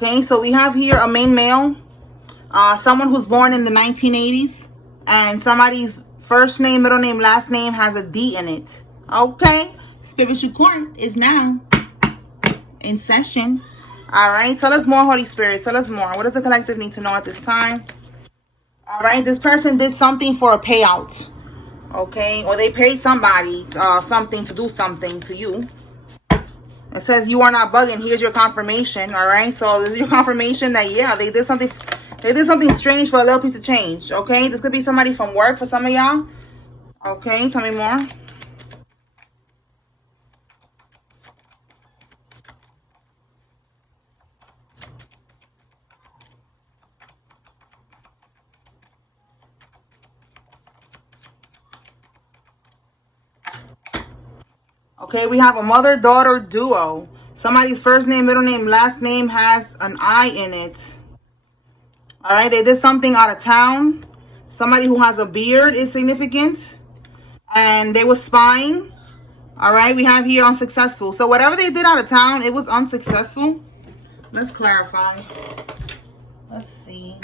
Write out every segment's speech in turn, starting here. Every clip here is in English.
Okay, so we have here a main male, someone who's born in the 1980s, and somebody's first name, middle name, last name has a D in it. Okay, spiritual court is now in session. All right, tell us more, Holy Spirit. Tell us more. What does the collective need to know at this time? All right, this person did something for a payout. Okay, or they paid somebody something to do something to you. It says you are not bugging. Here's your confirmation. All right, so this is your confirmation that, yeah, they did something strange for a little piece of change. Okay, this could be somebody from work for some of y'all. Okay, tell me more. Okay, we have a mother-daughter duo. Somebody's first name, middle name, last name has an I in it. All right, they did something out of town. Somebody who has a beard is significant. And they were spying. All right, we have here unsuccessful. So whatever they did out of town, it was unsuccessful. Let's clarify. Let's see.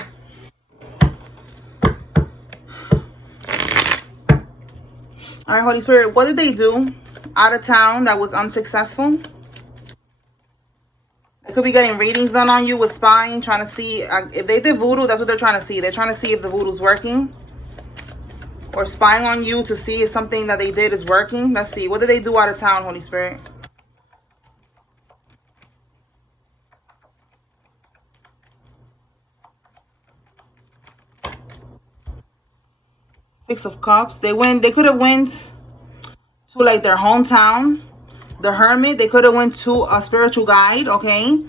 All right, Holy Spirit, what did they do out of town that was unsuccessful? They could be getting readings done on you with spying, trying to see if they did voodoo. That's what they're trying to see. They're trying to see if the voodoo's working, or spying on you to see if something that they did is working. Let's see. What did they do out of town, Holy Spirit? Six of Cups. They could have went to like their hometown, the hermit. They could have went to a spiritual guide. Okay,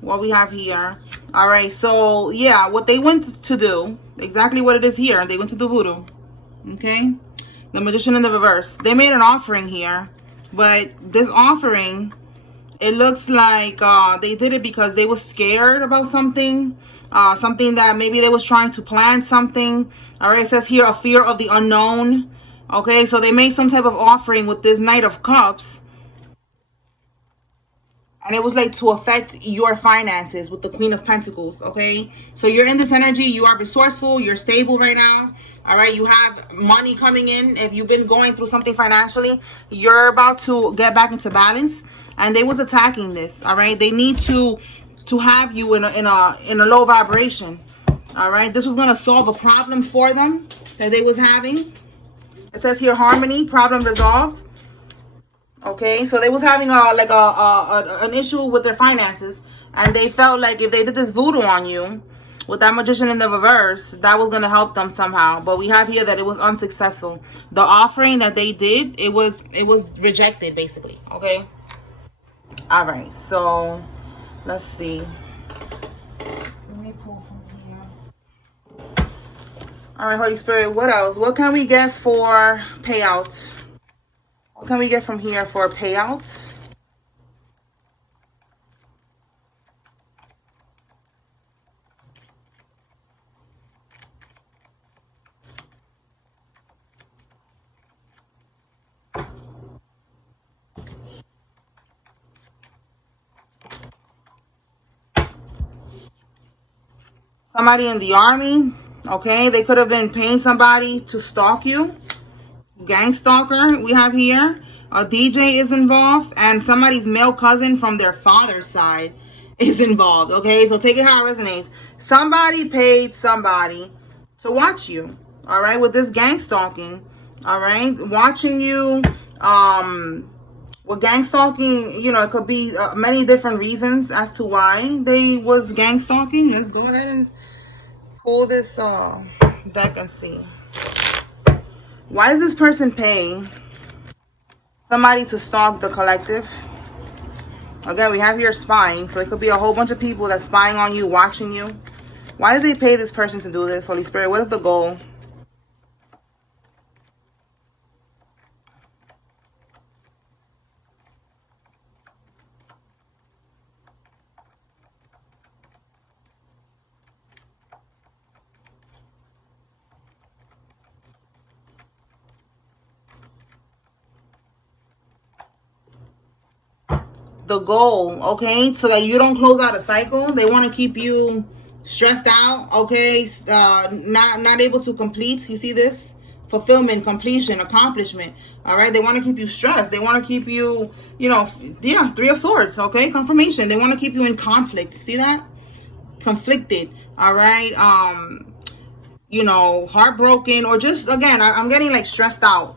what we have here. All right, so yeah, what they went to do, exactly what it is here. They went to do voodoo. Okay, the Magician in the reverse. They made an offering here, but this offering, it looks like they did it because they were scared about something. Something that maybe they was trying to plan something. All right, it says here a fear of the unknown. Okay, so they made some type of offering with this Knight of Cups. And it was like to affect your finances with the Queen of Pentacles. Okay, so you're in this energy. You are resourceful. You're stable right now. All right, you have money coming in. If you've been going through something financially, you're about to get back into balance. And they was attacking this. All right, they need to have you in a low vibration. All right, this was going to solve a problem for them that they was having. It says here harmony, problem resolved. Okay, so they was having an issue with their finances, and they felt like if they did this voodoo on you with that Magician in the reverse, that was going to help them somehow. But we have here that it was unsuccessful. The offering that they did, it was rejected basically. Okay, all right, so let's see. Let me pull from here. All right, Holy Spirit, what else? What can we get for payouts? What can we get from here for payouts? Somebody in the army, okay? They could have been paying somebody to stalk you. Gang stalker, we have here. A DJ is involved, and somebody's male cousin from their father's side is involved, okay? So take it how it resonates. Somebody paid somebody to watch you, all right, with this gang stalking, all right? Watching you, with gang stalking, you know, it could be many different reasons as to why they was gang stalking. Let's go ahead and pull this deck and see. Why did this person pay somebody to stalk the collective? Again, we have here spying, so it could be a whole bunch of people that's spying on you, watching you. Why did they pay this person to do this, Holy Spirit? What is the goal? the goal, okay? So that you don't close out a cycle. They want to keep you stressed out, okay? Not able to complete. You see this? Fulfillment, completion, accomplishment. All right, they want to keep you stressed. They want to keep you, yeah, Three of Swords, okay? Confirmation. They want to keep you in conflict. See that? Conflicted. All right. Heartbroken, or just, again, I'm getting like stressed out,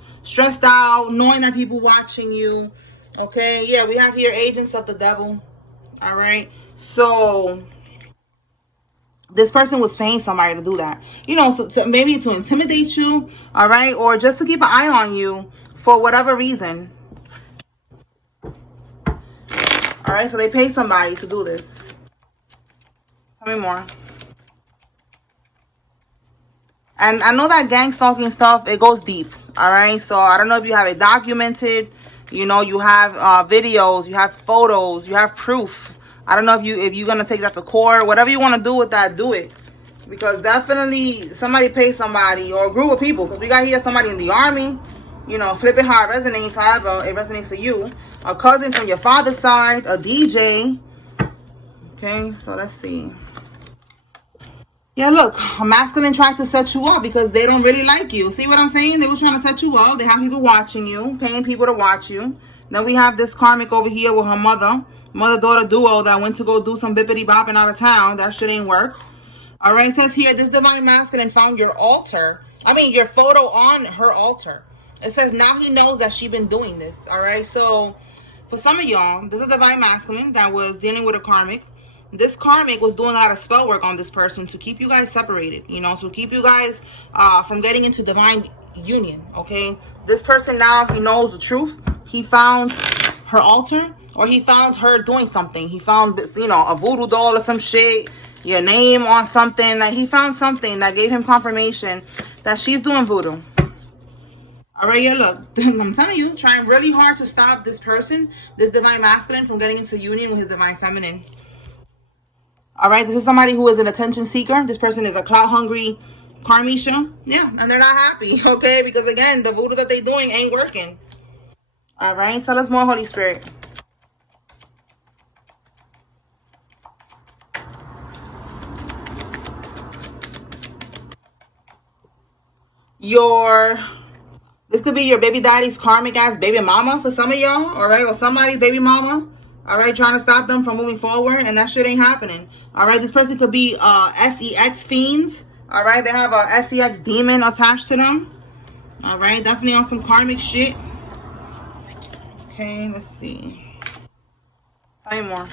knowing that people watching you. Okay, yeah, we have here agents of the devil. All right, so this person was paying somebody to do that, so maybe to intimidate you, all right, or just to keep an eye on you for whatever reason. All right, so they pay somebody to do this. Tell me more. And I know that gang stalking stuff, it goes deep. All right, so I don't know if you have it documented. You have videos, you have photos, you have proof. I don't know if you're gonna take that to court. Whatever you want to do with that, do it. Because definitely somebody pays somebody, or a group of people. Because we got here somebody in the army. Flip it how it resonates. However it resonates for you. A cousin from your father's side, a DJ. Okay, so let's see. Yeah, look, a masculine tried to set you up because they don't really like you. See what I'm saying? They were trying to set you up. They have people watching you, paying people to watch you. Then we have this karmic over here with her mother-daughter duo that went to go do some bippity-bopping out of town. That shit ain't work. All right, it says here, this divine masculine found your photo on her altar. It says now he knows that she been doing this. All right, so for some of y'all, this is a divine masculine that was dealing with a karmic. This karmic was doing a lot of spell work on this person to keep you guys separated, to keep you guys from getting into divine union, okay? This person now, he knows the truth. He found her altar, or he found her doing something. He found this, a voodoo doll or some shit, your name on something. Like, he found something that gave him confirmation that she's doing voodoo. All right, yeah, look, I'm telling you, trying really hard to stop this person, this divine masculine, from getting into union with his divine feminine. All right, this is somebody who is an attention seeker. This person is a clout-hungry karmisha. Yeah, and they're not happy, okay? Because, again, the voodoo that they're doing ain't working. All right, tell us more, Holy Spirit. This could be your baby daddy's karmic-ass baby mama for some of y'all, all right? Or somebody's baby mama. All right, trying to stop them from moving forward, and that shit ain't happening. All right, this person could be SEX fiends. All right, they have a SEX demon attached to them. All right, definitely on some karmic shit. Okay, let's see. Tell me more.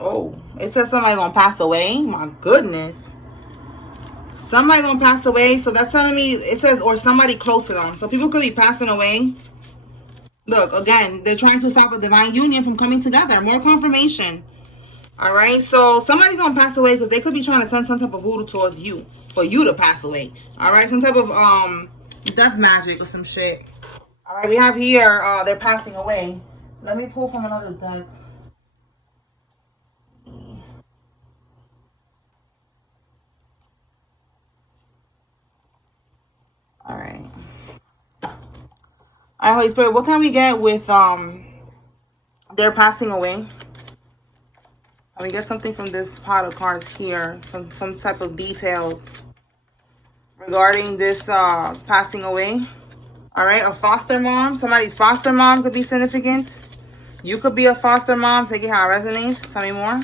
Oh, it says somebody gonna pass away. My goodness. Somebody gonna pass away. So that's telling me, it says, or somebody close to them. So people could be passing away. Look, again, they're trying to stop a divine union from coming together. More confirmation. All right, so somebody's gonna pass away because they could be trying to send some type of voodoo towards you, for you to pass away. All right, some type of death magic or some shit. All right, we have here, they're passing away. Let me pull from another deck. All right, Holy Spirit, what can we get with they're passing away? Let me get something from this pot of cards here, some type of details regarding this passing away. All right, a foster mom, somebody's foster mom could be significant. You could be a foster mom. Take it how it resonates. Tell me more.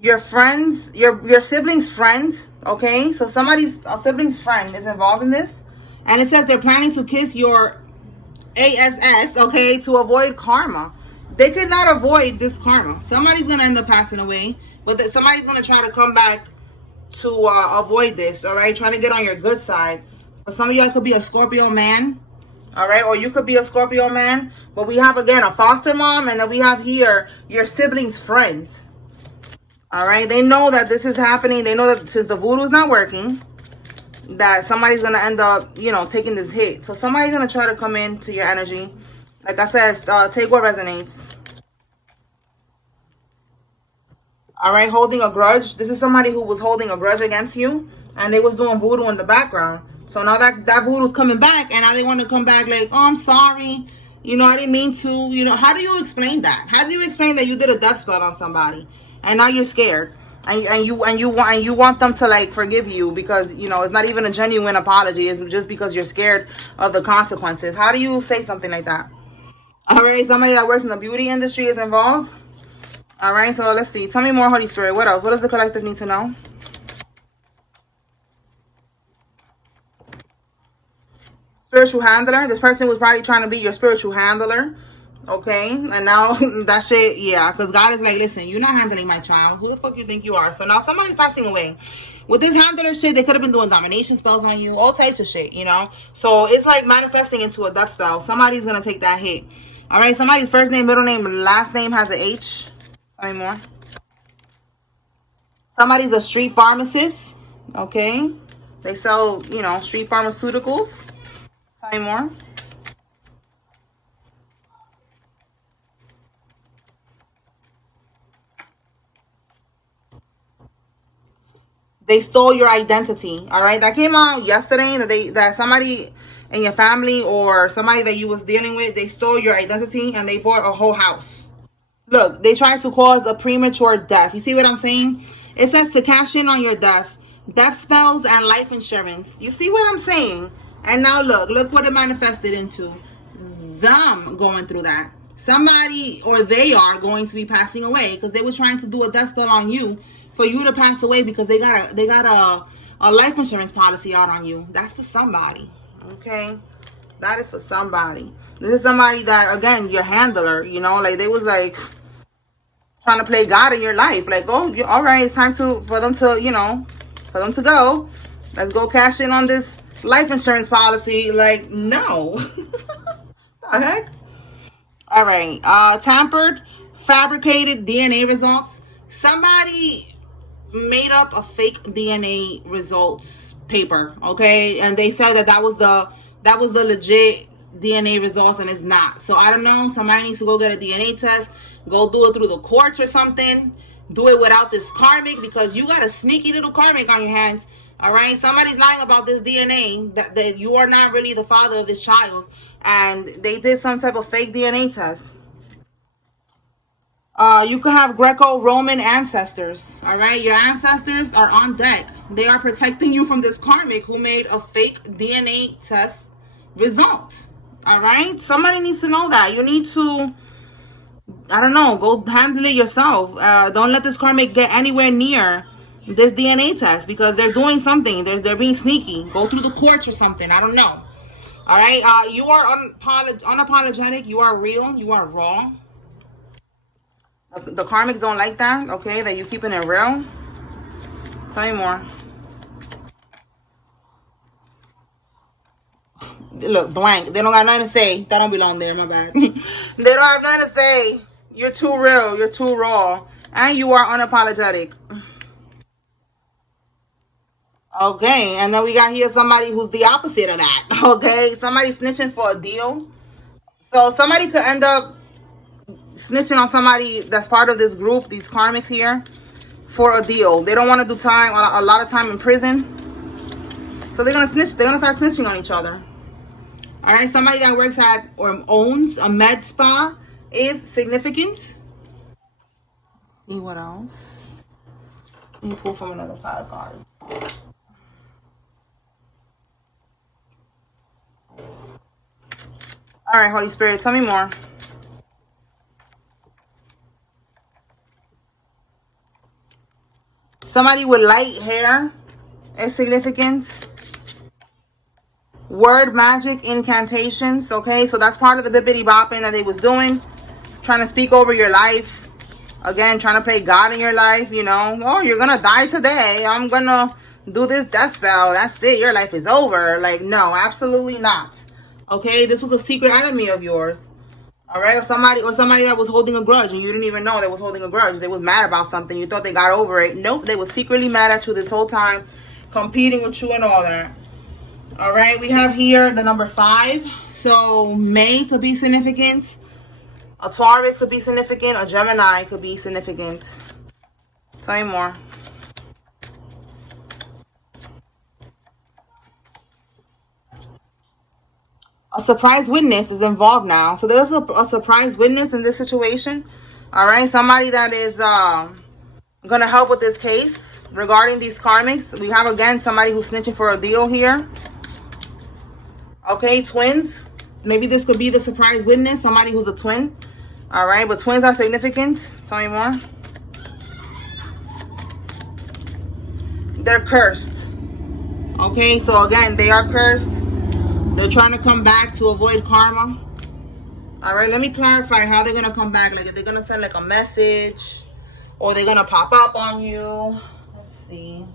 Your friends, your sibling's friend, okay? So somebody's a sibling's friend is involved in this. And it says they're planning to kiss your ASS, okay, to avoid karma. They could not avoid this karma. Somebody's going to end up passing away. But somebody's going to try to come back to avoid this, all right? Trying to get on your good side. For some of y'all, it could be a Scorpio man, all right? Or you could be a Scorpio man. But we have, again, a foster mom. And then we have here your sibling's friend. All right, they know that this is happening. They know that since the voodoo is not working, that somebody's gonna end up, you know, taking this hit. So somebody's gonna try to come into your energy. Like I said, take what resonates. All right, holding a grudge. This is somebody who was holding a grudge against you, and they was doing voodoo in the background. So now that voodoo's coming back, and now they want to come back like, oh, I'm sorry. You know, I didn't mean to. You know, how do you explain that? How do you explain that you did a death spell on somebody, and now you're scared, and you want them to like forgive you because, you know, it's not even a genuine apology. It's just because you're scared of the consequences. How do you say something like that? All right, somebody that works in the beauty industry is involved. All right, so let's see. Tell me more, Holy Spirit. What else? What does the collective need to know? Spiritual handler. This person was probably trying to be your spiritual handler. Okay, and now that shit, yeah, because God is like, listen, you're not handling my child. Who the fuck you think you are? So now somebody's passing away. With this handler shit, they could have been doing domination spells on you, all types of shit, you know? So it's like manifesting into a death spell. Somebody's going to take that hit. All right, somebody's first name, middle name, last name has an H. Tell me more. Somebody's a street pharmacist. Okay, they sell, you know, street pharmaceuticals. Tell me more. They stole your identity. All right, that came out yesterday. That somebody in your family or somebody that you was dealing with, they stole your identity and they bought a whole house. Look, they tried to cause a premature death. You see what I'm saying? It says to cash in on your death spells and life insurance. You see what I'm saying? And now look what it manifested into. Them going through that. Somebody, or they are going to be passing away because they was trying to do a death spell on you for you to pass away because they got a life insurance policy out on you. That's for somebody. Okay? That is for somebody. This is somebody that, again, your handler, you know, like they was like trying to play God in your life. Like, oh, all right, it's time for them to, you know, for them to go. Let's go cash in on this life insurance policy. Like, no. The heck? All right. Tampered, fabricated DNA results. Somebody made up a fake DNA results paper, okay? And they said that was the legit DNA results, and it's not. So I don't know. Somebody needs to go get a DNA test. Go do it through the courts or something. Do it without this karmic, because you got a sneaky little karmic on your hands. All right, somebody's lying about this DNA, that you are not really the father of this child, and they did some type of fake DNA test. You could have Greco-Roman ancestors. All right, your ancestors are on deck. They are protecting you from this karmic who made a fake DNA test result. All right, somebody needs to know that. You need to, I don't know, go handle it yourself. Don't let this karmic get anywhere near this DNA test, because they're doing something. They're being sneaky. Go through the courts or something. I don't know. All right, you are unapologetic. You are real. You are raw. The karmics don't like that, okay? That you keeping it real. Tell me more. Look, blank. They don't got nothing to say. That don't belong there, my bad. They don't have nothing to say. You're too real. You're too raw. And you are unapologetic. Okay, and then we got here somebody who's the opposite of that. Okay, somebody snitching for a deal. So somebody could end up snitching on somebody that's part of this group, these karmics here, for a deal. They don't want to do time, a lot of time in prison. So they're going to snitch. They're going to start snitching on each other. All right, somebody that works at or owns a med spa is significant. Let's see what else. Let me pull from another pile of cards. All right, Holy Spirit, tell me more. Somebody with light hair is significant. Word magic incantations, okay? So that's part of the bippity bopping that they was doing. Trying to speak over your life. Again, trying to play God in your life, you know. Oh, you're going to die today. I'm going to do this death spell. That's it. Your life is over. Like, no, absolutely not. Okay, this was a secret enemy of yours. All right, or somebody that was holding a grudge and you didn't even know they was holding a grudge. They was mad about something. You thought they got over it. Nope, they was secretly mad at you this whole time, competing with you and all that. All right, we have here the number 5. So May could be significant. A Taurus could be significant. A Gemini could be significant. Tell me more. A surprise witness is involved now. So there's a surprise witness in this situation. All right, somebody that is going to help with this case regarding these karmics. We have, again, somebody who's snitching for a deal here. Okay, twins. Maybe this could be the surprise witness, somebody who's a twin. All right, but twins are significant. Tell me more. They're cursed. Okay, so again, they are cursed. They're trying to come back to avoid karma. All right, let me clarify how they're going to come back. Like, if they're going to send like a message or they're going to pop up on you. Let's see.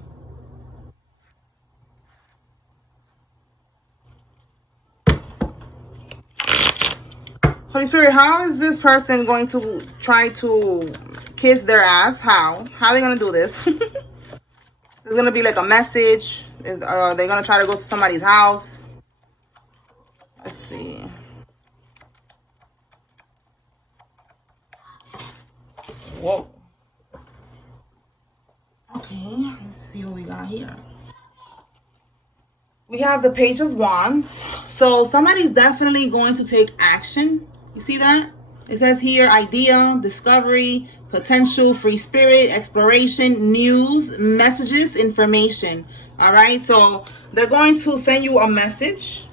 Holy Spirit, how is this person going to try to kiss their ass? How? How are they going to do this? It's going to be like a message. They're going to try to go to somebody's house. Let's see. Whoa. Okay, let's see what we got here. We have the Page of Wands. So somebody's definitely going to take action. You see that? It says here, idea, discovery, potential, free spirit, exploration, news, messages, information. All right, so they're going to send you a message.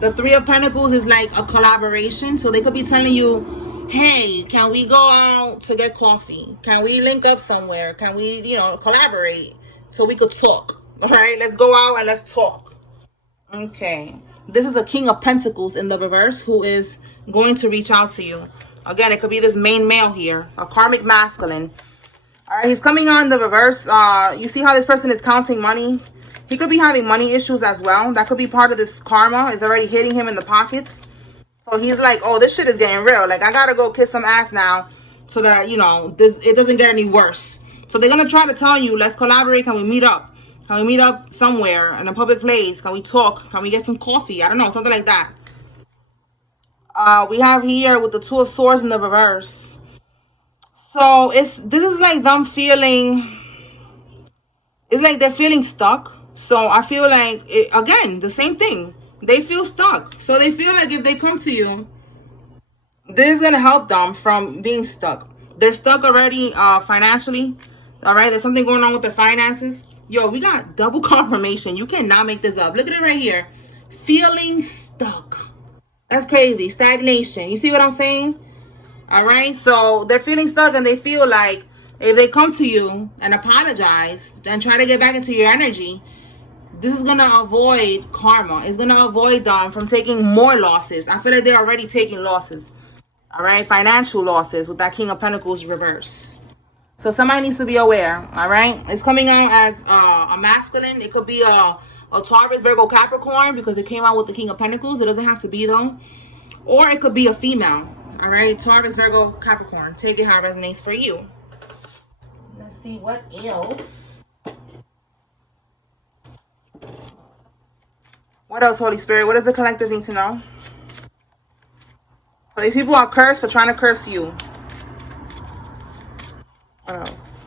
The 3 of Pentacles is like a collaboration. So they could be telling you, hey, can we go out to get coffee? Can we link up somewhere? Can we, collaborate so we could talk? All right, let's go out and let's talk. Okay. This is a King of Pentacles in the reverse who is going to reach out to you. Again, it could be this main male here, a karmic masculine. All right, he's coming on the reverse. You see how this person is counting money? He could be having money issues as well. That could be part of this karma. It's already hitting him in the pockets. So he's like, oh, this shit is getting real. Like, I got to go kiss some ass now so that, it doesn't get any worse. So they're going to try to tell you, let's collaborate. Can we meet up? Can we meet up somewhere in a public place? Can we talk? Can we get some coffee? I don't know, something like that. We have here with the 2 of Swords in the reverse. So this is like them feeling, it's like they're feeling stuck. So I feel like, again, the same thing. They feel stuck. So they feel like if they come to you, this is going to help them from being stuck. They're stuck already financially. All right, there's something going on with their finances. Yo, we got double confirmation. You cannot make this up. Look at it right here. Feeling stuck. That's crazy. Stagnation. You see what I'm saying? All right. So they're feeling stuck and they feel like if they come to you and apologize and try to get back into your energy, this is going to avoid karma. It's going to avoid them from taking more losses. I feel like they're already taking losses. All right. Financial losses with that King of Pentacles reverse. So somebody needs to be aware, all right? It's coming out as a masculine. It could be a Taurus, Virgo, Capricorn because it came out with the King of Pentacles. It doesn't have to be, though. Or it could be a female, all right? Taurus, Virgo, Capricorn. Take it how it resonates for you. Let's see what else. What else, Holy Spirit? What does the collective need to know? So these people are cursed for trying to curse you. What else?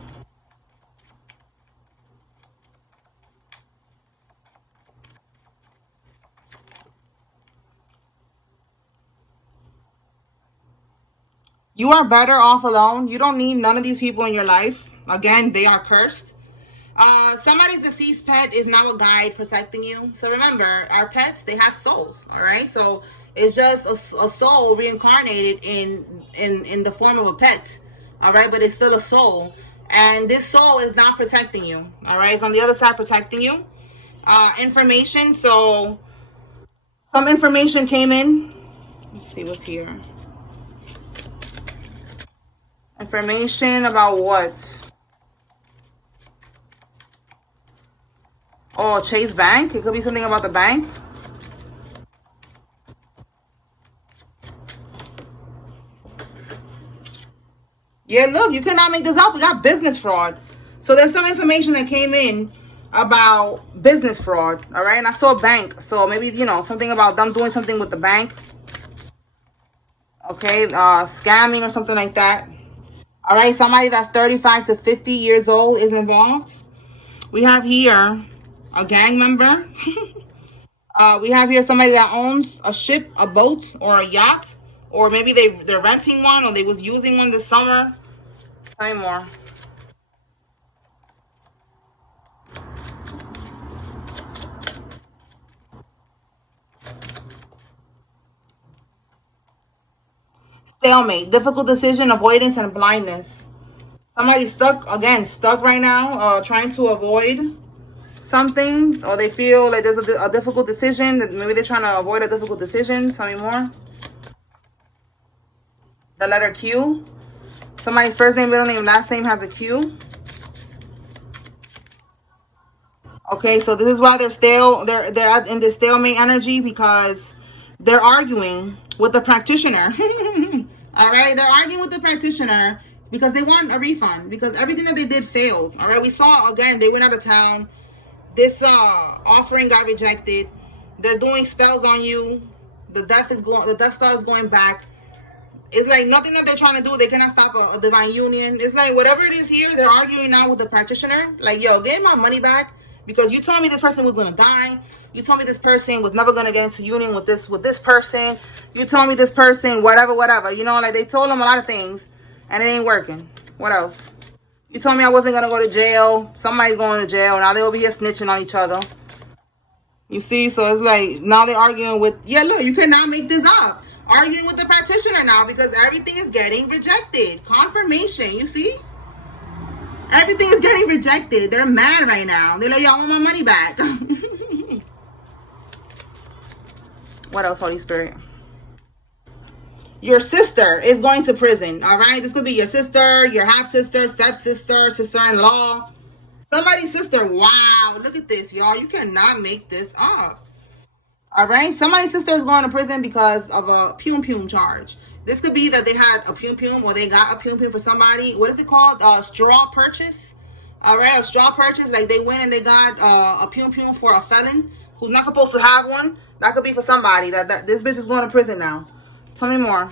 You are better off alone. You don't need none of these people in your life. Again, they are cursed. Somebody's deceased pet is now a guide protecting you. So remember, our pets, they have souls. All right. So it's just a soul reincarnated in the form of a pet. All right. But it's still a soul. And this soul is not protecting you. All right. It's on the other side protecting you. Information. So some information came in. Let's see what's here. Information about what? Oh, Chase Bank. It could be something about the bank. Yeah, look, you cannot make this up. We got business fraud. So there's some information that came in about business fraud. All right. And I saw bank. So maybe, you know, something about them doing something with the bank. Okay. Scamming or something like that. All right. Somebody that's 35 to 50 years old is involved. We have here a gang member. We have here somebody that owns a ship, a boat, or a yacht. Or maybe they're renting one, or they was using one this summer. Tell me more. Stalemate, difficult decision, avoidance, and blindness. Somebody stuck, again, stuck right now, trying to avoid something, or they feel like there's a difficult decision. Maybe they're trying to avoid a difficult decision. Tell me more. The letter Q. Somebody's first name, middle name, last name has a Q. Okay, so this is why they're in this stalemate energy, because they're arguing with the practitioner. All right, they're arguing with the practitioner because they want a refund, because everything that they did failed. All right, we saw, again, they went out of town. This offering got rejected. They're doing spells on you. The death spell is going back. It's like nothing that they're trying to do, they cannot stop a divine union. It's like whatever it is here, they're arguing now with the practitioner. Like, yo, get my money back, because you told me this person was gonna die. You told me this person was never gonna get into union with this person. You told me this person, whatever. You know, like they told them a lot of things, and it ain't working. What else? You told me I wasn't gonna go to jail. Somebody's going to jail. Now they over here snitching on each other. You see, so it's like now they're arguing with, yeah, look, you cannot make this up. Arguing with the practitioner now because everything is getting rejected. Confirmation, you see? Everything is getting rejected. They're mad right now. They're like, y'all want my money back. What else, Holy Spirit? Your sister is going to prison, all right? This could be your sister, your half-sister, step-sister, sister-in-law. Somebody's sister. Wow, look at this, y'all. You cannot make this up. All right, somebody's sister is going to prison because of a pum charge. This could be that they had a pum, or they got a pum for somebody. What is it called? Straw purchase. All right, a straw purchase. Like they went and they got a pum for a felon who's not supposed to have one. That could be for somebody. That this bitch is going to prison now. Tell me more.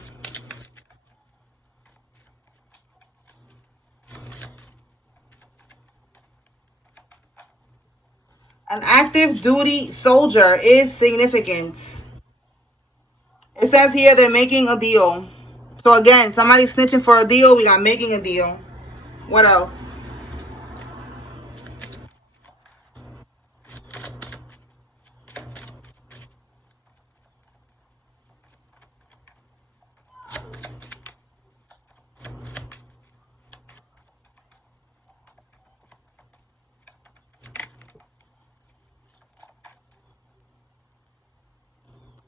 An active duty soldier is significant. It says here they're making a deal. So again, somebody's snitching for a deal. We got making a deal. What else?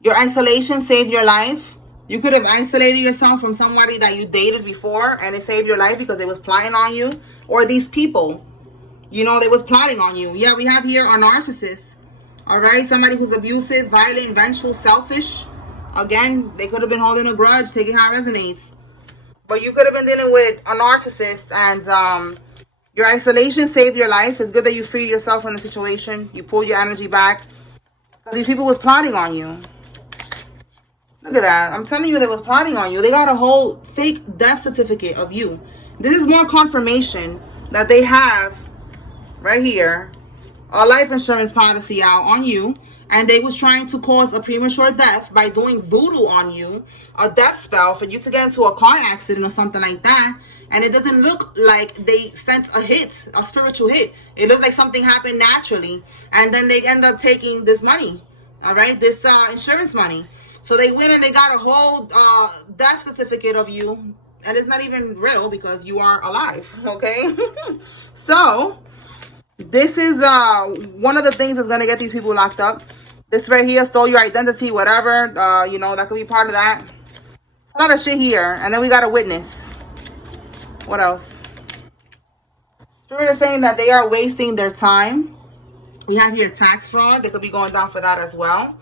Your isolation saved your life. You could have isolated yourself from somebody that you dated before, and it saved your life because they was plotting on you. Or these people, you know, they was plotting on you. Yeah, we have here a narcissist. All right, somebody who's abusive, violent, vengeful, selfish. Again, they could have been holding a grudge, taking how it resonates. But you could have been dealing with a narcissist, and your isolation saved your life. It's good that you freed yourself from the situation. You pulled your energy back because these people was plotting on you. Look at that. I'm telling you, they was plotting on you. They got a whole fake death certificate of you. This is more confirmation that they have right here a life insurance policy out on you, and they was trying to cause a premature death by doing voodoo on you, a death spell for you to get into a car accident or something like that. And it doesn't look like they sent a hit, a spiritual hit. It looks like something happened naturally, and then they end up taking this money, all right, this insurance money. So they went and they got a whole death certificate of you, and it's not even real because you are alive, okay? So this is one of the things that's going to get these people locked up. This right here, stole your identity, whatever. You know, that could be part of that. It's a lot of shit here. And then we got a witness. What else? Spirit is saying that they are wasting their time. We have here tax fraud. They could be going down for that as well.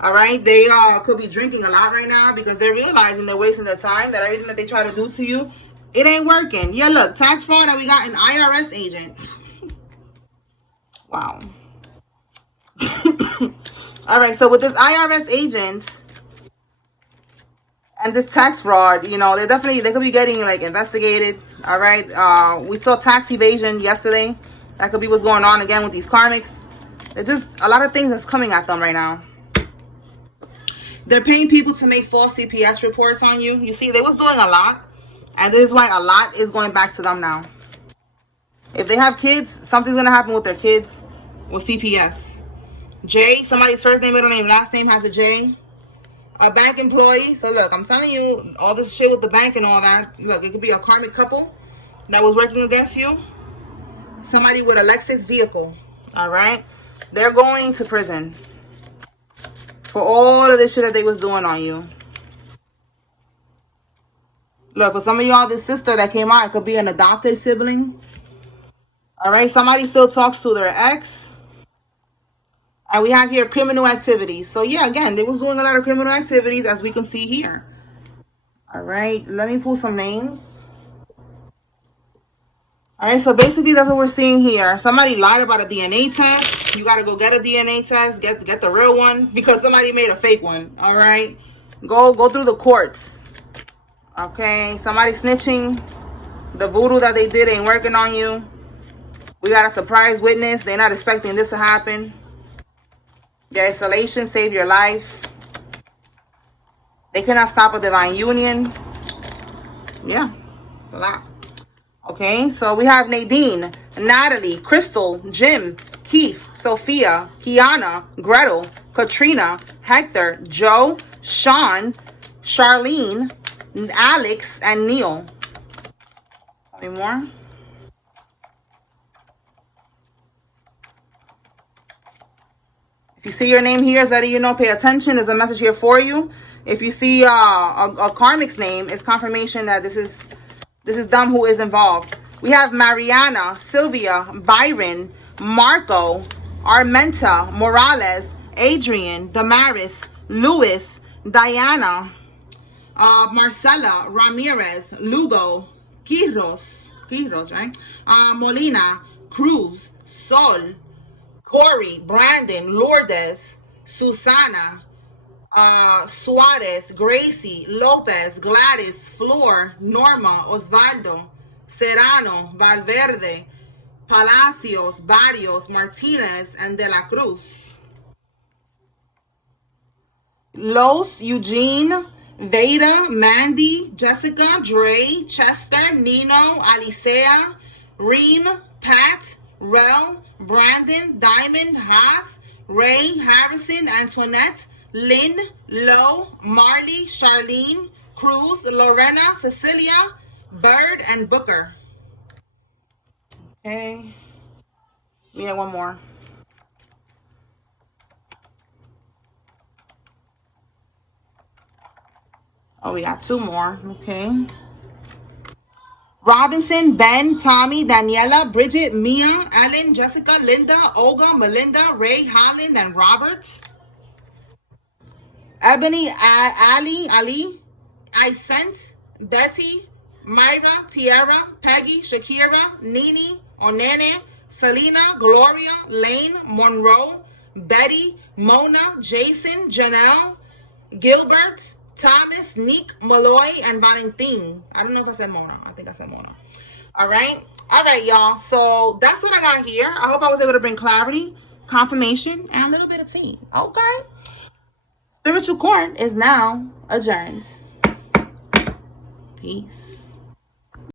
All right, they could be drinking a lot right now because they're realizing they're wasting their time, that everything that they try to do to you It ain't working. Yeah, look, tax fraud, and we got an IRS agent. Wow. All right, so with this IRS agent and this tax fraud, you know, they could be getting like investigated. All right. We saw tax evasion yesterday. That could be what's going on again with these karmics. It's just a lot of things that's coming at them right now. They're paying people to make false CPS reports on you. You see, they was doing a lot, and this is why a lot is going back to them now. If they have kids, something's gonna happen with their kids with CPS. J, somebody's first name, middle name, last name has a J. A bank employee. So look, I'm telling you, all this shit with the bank and all that. Look, it could be a karmic couple that was working against you. Somebody with a Lexus vehicle. All right, they're going to prison for all of this shit that they was doing on you. Look, for some of y'all, this sister that came out, it could be an adopted sibling. All right, somebody still talks to their ex. And we have here criminal activities. So yeah, again, they was doing a lot of criminal activities, as we can see here. All right, let me pull some names. All right, so basically that's what we're seeing here. Somebody lied about a DNA test. You got to go get a DNA test, get the real one, because somebody made a fake one. All right, go through the courts. Okay, somebody snitching. The voodoo that they did ain't working on you. We got a surprise witness. They're not expecting this to happen. Your isolation saved your life. They cannot stop a divine union. Yeah, it's a lot. Okay, so we have Nadine, Natalie, Crystal, Jim, Keith, Sophia, Kiana, Gretel, Katrina, Hector, Joe, Sean, Charlene, Alex, and Neil. Any more? If you see your name here, it's letting you know, pay attention. There's a message here for you. If you see a karmic's name, it's confirmation that this is them who is involved. We have Mariana, Sylvia, Byron, Marco, Armenta, Morales, Adrian, Damaris, Luis, Diana, Marcela, Ramirez, Lugo, Quiros, right? Molina, Cruz, Sol, Corey, Brandon, Lourdes, Susana, Suarez, Gracie, Lopez, Gladys, Flor, Norma, Osvaldo, Serrano, Valverde, Palacios, Barrios, Martinez, and De La Cruz. Los, Eugene, Veda, Mandy, Jessica, Dre, Chester, Nino, Alicea, Reem, Pat, Rel, Brandon, Diamond, Haas, Ray, Harrison, Antoinette, Lynn, Lo, Marley, Charlene, Cruz, Lorena, Cecilia, Bird, and Booker. Okay. We have one more. Oh, we got two more. Okay. Robinson, Ben, Tommy, Daniela, Bridget, Mia, Ellen, Jessica, Linda, Olga, Melinda, Ray, Holland, and Robert. Ebony, Ali, Isent, Betty, Myra, Tiara, Peggy, Shakira, Nene, Onene, Selena, Gloria, Lane, Monroe, Betty, Mona, Jason, Janelle, Gilbert, Thomas, Nick, Malloy, and Valentin. I don't know if I said Mona. I think I said Mona. All right, y'all. So that's what I got here. I hope I was able to bring clarity, confirmation, and a little bit of tea. Okay. Spiritual court is now adjourned. Peace.